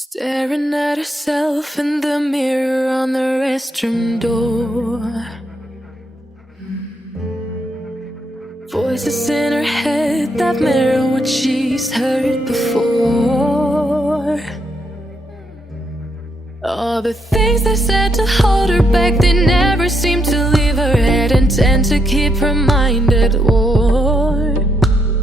Staring at herself in the mirror on the restroom door. Voices in her head that mirror what she's heard before. All the things they said to hold her back, they never seem to leave her head and tend to keep her mind at war.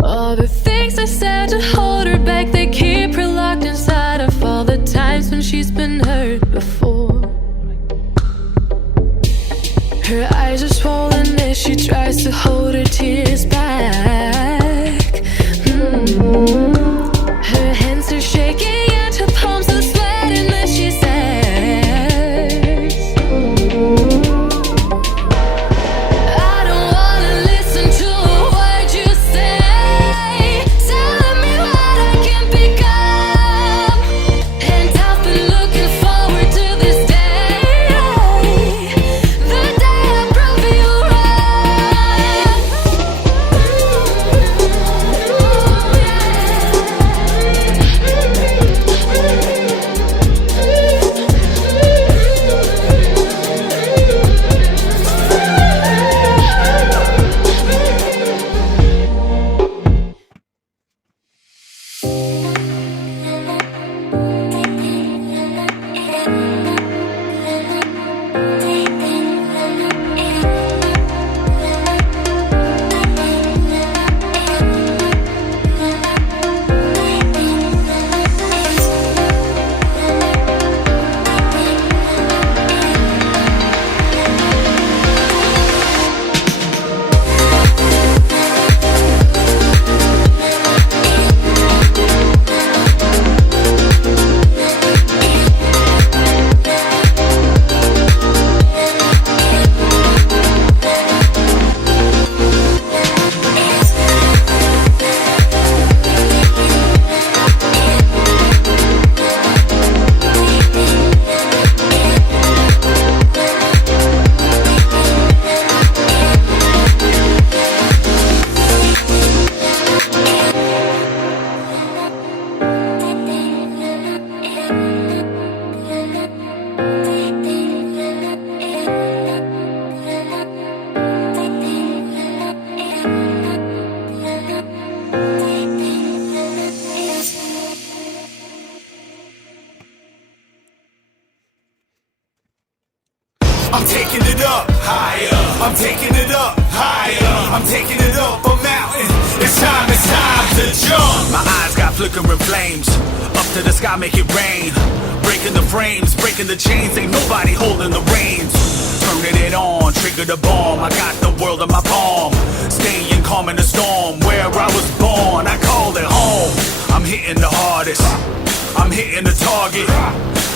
All the things they said to hold her back, they keep her locked inside of all the times when she's been hurt before. Her eyes are swollen as she tries to hold her tears back. Her hands are shaking and her palms are sweating as she says, I don't wanna listen to a word you say, telling me what I can become. And I've been looking forward to this day, the day I prove you I'm taking it up higher. I'm taking it up higher. I'm taking it up a mountain. It's time to jump. My eyes got flickering flames. Up to the sky, make it rain. Breaking the frames, breaking the chains. Ain't nobody holding the reins. Turning it on, trigger the bomb. I got the world in my palm. Staying calm in the storm. Where I was born, I call it home. I'm hitting the hardest. I'm hitting the target.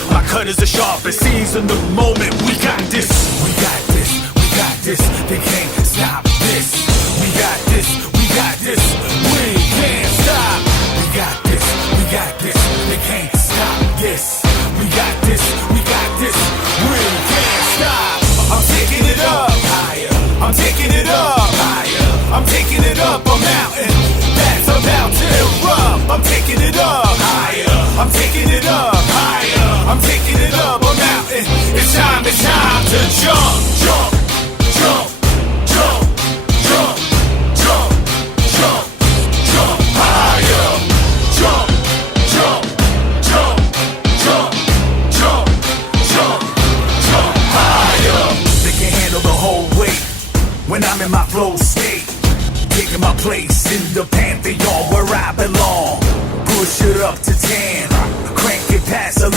My cut is the sharpest. Seizing the moment. We got this. We got this. We got this. They can't stop this. We got this. We got this. We can't stop. We got this. We got this. They can't stop this. We got this. We got this. We can't stop. I'm taking it up higher. I'm taking it up higher. I'm taking it up a mountain that's about to erupt. I'm taking it up higher. I'm taking it up higher. I'm taking it up a mountain. It's time to jump, jump, jump, jump, jump, jump, jump, jump higher. Jump, jump, jump, jump, jump, jump, jump higher. They can handle the whole weight when I'm in my flow state. Taking my place in the pantheon where I belong. Push it up to 10, crank it past 11,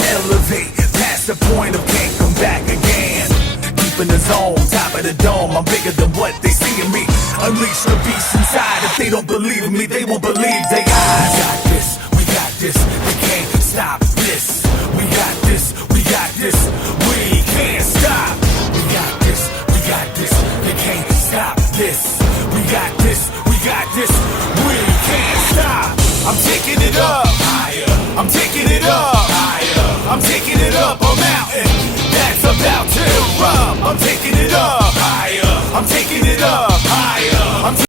elevate past the point of can't come back again. Deep in the zone, top of the dome, I'm bigger than what they see in me. Unleash the beast inside. If they don't believe in me, they won't believe their eyes. Got this, we got this, they can't stop this. We got this, we got this, we can't stop. We got this, we got this, they can't stop this. We got this, we got this, we can't stop. I'm taking it up higher. I'm taking it up higher. I'm taking it up a mountain that's about to erupt. I'm taking it up higher. I'm taking it up higher.